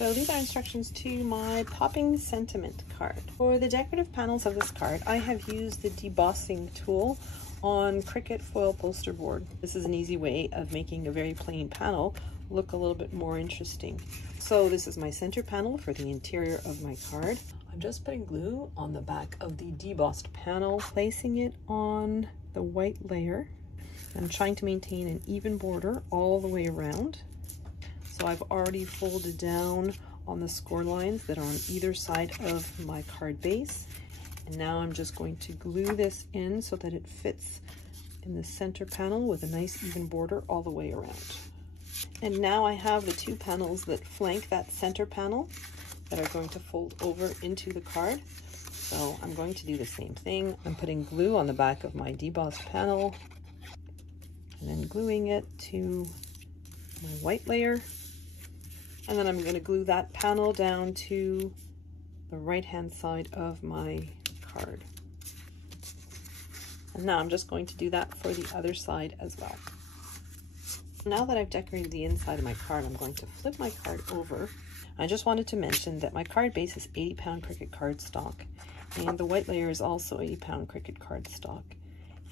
So these are instructions to my popping sentiment card. For the decorative panels of this card, I have used the debossing tool on Cricut foil poster board. This is an easy way of making a very plain panel look a little bit more interesting. So this is my center panel for the interior of my card. I'm just putting glue on the back of the debossed panel, placing it on the white layer. I'm trying to maintain an even border all the way around. So I've already folded down on the score lines that are on either side of my card base. And now I'm just going to glue this in so that it fits in the center panel with a nice even border all the way around. And now I have the two panels that flank that center panel that are going to fold over into the card. So I'm going to do the same thing. I'm putting glue on the back of my debossed panel and then gluing it to my white layer. And then I'm going to glue that panel down to the right-hand side of my card. And now I'm just going to do that for the other side as well. Now that I've decorated the inside of my card, I'm going to flip my card over. I just wanted to mention that my card base is 80-pound Cricut cardstock, and the white layer is also 80-pound Cricut cardstock.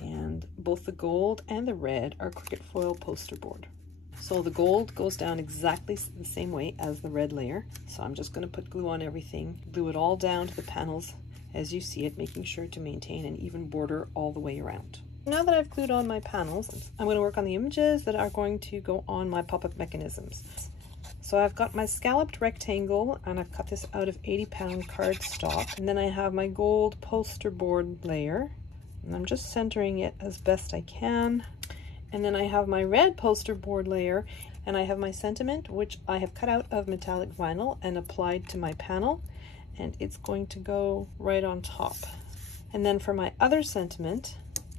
And both the gold and the red are Cricut foil poster board. So the gold goes down exactly the same way as the red layer. So I'm just going to put glue on everything, glue it all down to the panels as you see it, making sure to maintain an even border all the way around. Now that I've glued on my panels, I'm going to work on the images that are going to go on my pop-up mechanisms. So I've got my scalloped rectangle, and I've cut this out of 80-pound cardstock. And then I have my gold poster board layer, and I'm just centering it as best I can. And then I have my red poster board layer, and I have my sentiment, which I have cut out of metallic vinyl and applied to my panel, and it's going to go right on top. And then for my other sentiment,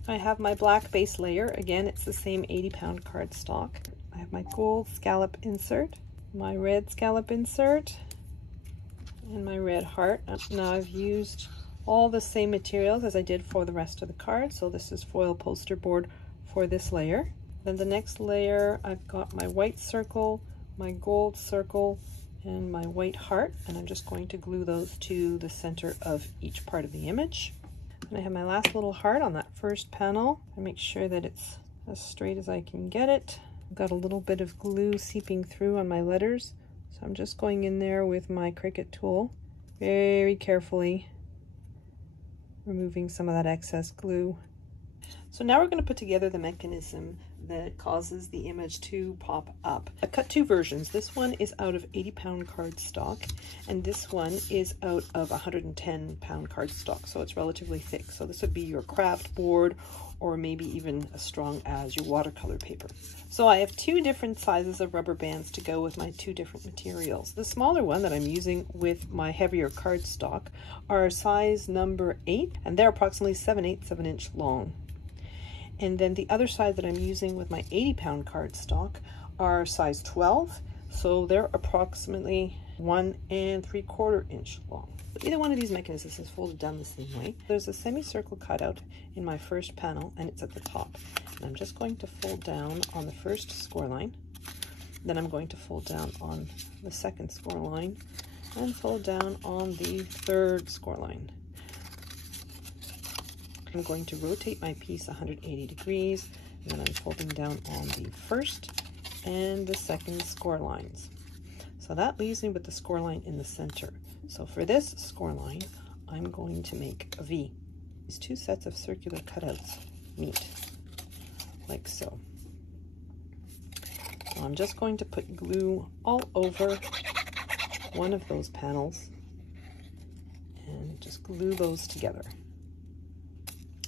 I have my black base layer. Again, it's the same 80-pound cardstock. I have my gold scallop insert, my red scallop insert, and my red heart. Now I've used all the same materials as I did for the rest of the card. So this is foil poster board for this layer. Then the next layer, I've got my white circle, my gold circle, and my white heart, and I'm just going to glue those to the center of each part of the image. And I have my last little heart on that first panel. I make sure that it's as straight as I can get it. I've got a little bit of glue seeping through on my letters, so I'm just going in there with my Cricut tool, very carefully removing some of that excess glue. So now we're going to put together the mechanism that causes the image to pop up. I've cut two versions. This one is out of 80-pound cardstock, and this one is out of 110-pound cardstock, so it's relatively thick. So this would be your craft board, or maybe even as strong as your watercolor paper. So I have two different sizes of rubber bands to go with my two different materials. The smaller one that I'm using with my heavier cardstock are size number 8, and they're approximately 7/8 of an inch long. And then the other side that I'm using with my 80-pound cardstock are size 12, so they're approximately 1 3/4 inch long. Either one of these mechanisms is folded down the same way. There's a semicircle cutout in my first panel, and it's at the top. And I'm just going to fold down on the first score line. Then I'm going to fold down on the second score line, and fold down on the third score line. I'm going to rotate my piece 180 degrees, and then I'm folding down on the first and the second score lines. So that leaves me with the score line in the center. So for this score line, I'm going to make a V. These two sets of circular cutouts meet, like so. So I'm just going to put glue all over one of those panels and just glue those together.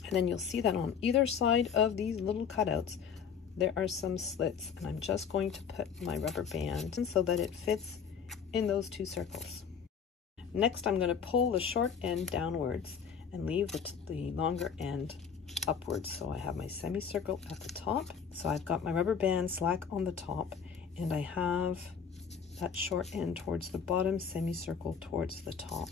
And then you'll see that on either side of these little cutouts, there are some slits, and I'm just going to put my rubber band in so that it fits in those two circles. Next, I'm going to pull the short end downwards and leave the longer end upwards. So I have my semicircle at the top. So I've got my rubber band slack on the top, and I have that short end towards the bottom, semicircle towards the top.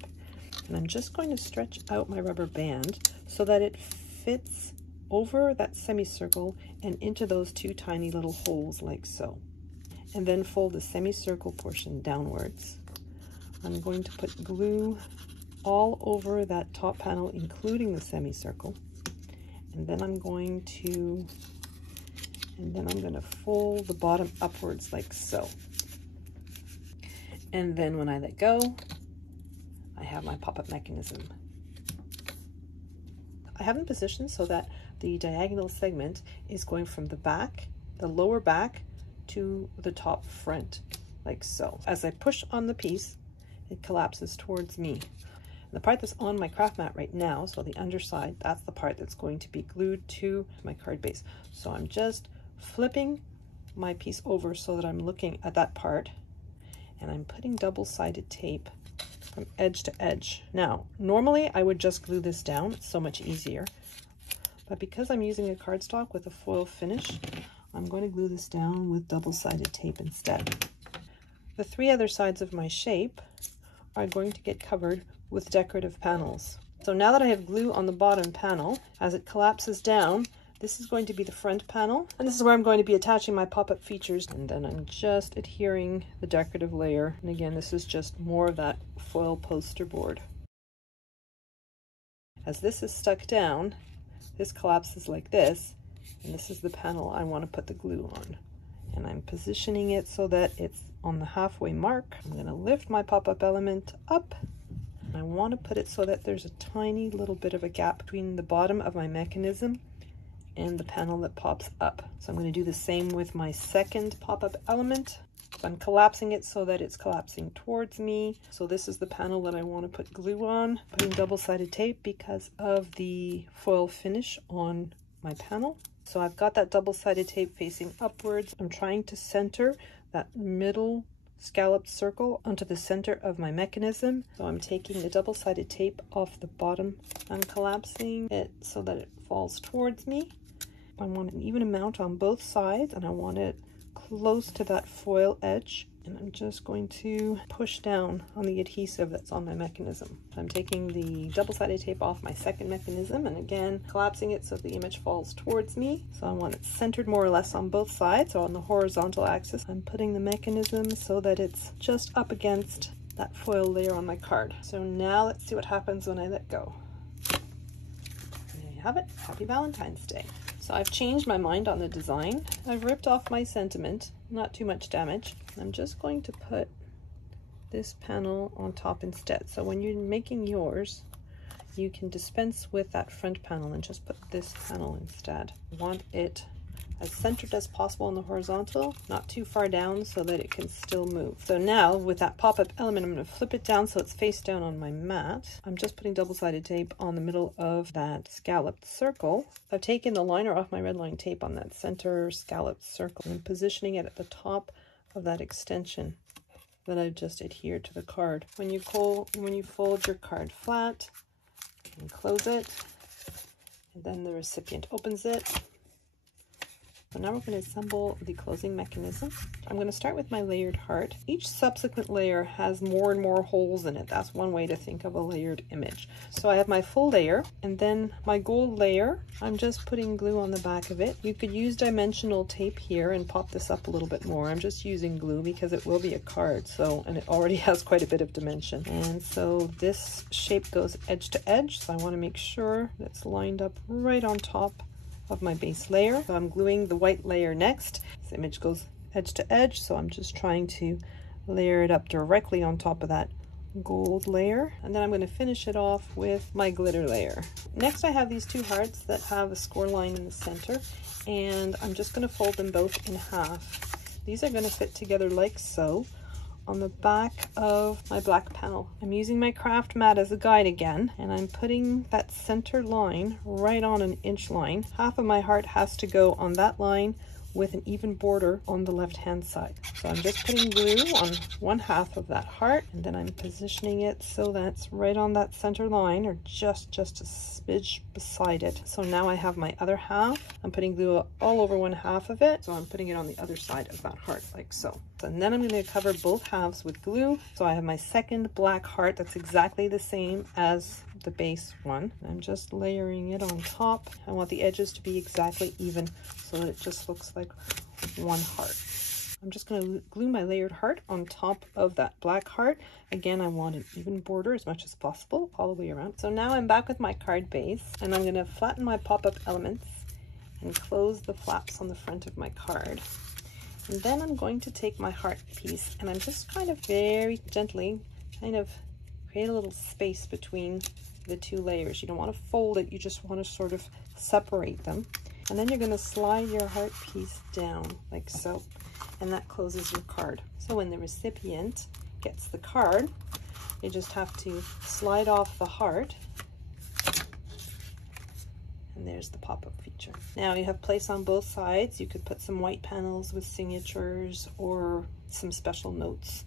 And I'm just going to stretch out my rubber band so that it fits over that semicircle and into those two tiny little holes like so. And then fold the semicircle portion downwards I'm going to put glue all over that top panel, including the semicircle. And then I'm going to fold the bottom upwards like so. And then when I let go, I have my pop-up mechanism. I have them positioned so that the diagonal segment is going from the back, the lower back, to the top front, like so. As I push on the piece, it collapses towards me. The part that's on my craft mat right now, so the underside, that's the part that's going to be glued to my card base. So I'm just flipping my piece over so that I'm looking at that part, and I'm putting double-sided tape from edge to edge. Now, normally I would just glue this down, it's so much easier. But because I'm using a cardstock with a foil finish, I'm going to glue this down with double-sided tape instead. The three other sides of my shape are going to get covered with decorative panels. So now that I have glue on the bottom panel, as it collapses down, this is going to be the front panel, and this is where I'm going to be attaching my pop-up features, and then I'm just adhering the decorative layer. And again, this is just more of that foil poster board. As this is stuck down, this collapses like this, and this is the panel I want to put the glue on. And I'm positioning it so that it's on the halfway mark. I'm going to lift my pop-up element up. I want to put it so that there's a tiny little bit of a gap between the bottom of my mechanism and the panel that pops up. So I'm going to do the same with my second pop-up element. So I'm collapsing it so that it's collapsing towards me. So this is the panel that I want to put glue on. Putting double-sided tape because of the foil finish on my panel. So I've got that double-sided tape facing upwards. I'm trying to center that middle scalloped circle onto the center of my mechanism. So I'm taking the double-sided tape off the bottom. I'm collapsing it so that it falls towards me. I want an even amount on both sides, and I want it close to that foil edge. And I'm just going to push down on the adhesive that's on my mechanism. I'm taking the double-sided tape off my second mechanism, and again collapsing it so the image falls towards me. So I want it centered more or less on both sides. So on the horizontal axis, I'm putting the mechanism so that it's just up against that foil layer on my card. So now let's see what happens when I let go. And there you have it. Happy Valentine's Day. So I've changed my mind on the design. I've ripped off my sentiment, not too much damage. I'm just going to put this panel on top instead. So when you're making yours, you can dispense with that front panel and just put this panel instead. I want it as centered as possible on the horizontal, not too far down so that it can still move. So now with that pop-up element, I'm going to flip it down so it's face down on my mat. I'm just putting double-sided tape on the middle of that scalloped circle. I've taken the liner off my red line tape on that center scalloped circle and positioning it at the top of that extension that I've just adhered to the card. When you fold your card flat and close it, and then the recipient opens it. So now we're going to assemble the closing mechanism. I'm going to start with my layered heart. Each subsequent layer has more and more holes in it. That's one way to think of a layered image. So I have my full layer, and then my gold layer, I'm just putting glue on the back of it. You could use dimensional tape here and pop this up a little bit more. I'm just using glue because it will be a card, and it already has quite a bit of dimension. And so this shape goes edge to edge, so I want to make sure that's lined up right on top of my base layer. So I'm gluing the white layer next. This image goes edge to edge, so I'm just trying to layer it up directly on top of that gold layer, and then I'm going to finish it off with my glitter layer. Next I have these two hearts that have a score line in the center, and I'm just going to fold them both in half. These are going to fit together like so on the back of my black panel. I'm using my craft mat as a guide again, and I'm putting that center line right on an inch line. Half of my heart has to go on that line with an even border on the left hand side. So I'm just putting glue on one half of that heart, and then I'm positioning it so that's right on that center line, or just a smidge beside it. So now I have my other half. I'm putting glue all over one half of it, so I'm putting it on the other side of that heart like so. And then I'm going to cover both halves with glue. So I have my second black heart that's exactly the same as the base one. I'm just layering it on top. I want the edges to be exactly even so that it just looks like one heart. I'm just going to glue my layered heart on top of that black heart. Again, I want an even border as much as possible all the way around. So now I'm back with my card base, and I'm going to flatten my pop-up elements and close the flaps on the front of my card. And then I'm going to take my heart piece, and I'm just kind of very gently kind of create a little space between the two layers. You don't want to fold it, you just want to sort of separate them. And then you're going to slide your heart piece down like so, and that closes your card. So when the recipient gets the card, they just have to slide off the heart, and there's the pop-up feature. Now you have place on both sides. You could put some white panels with signatures or some special notes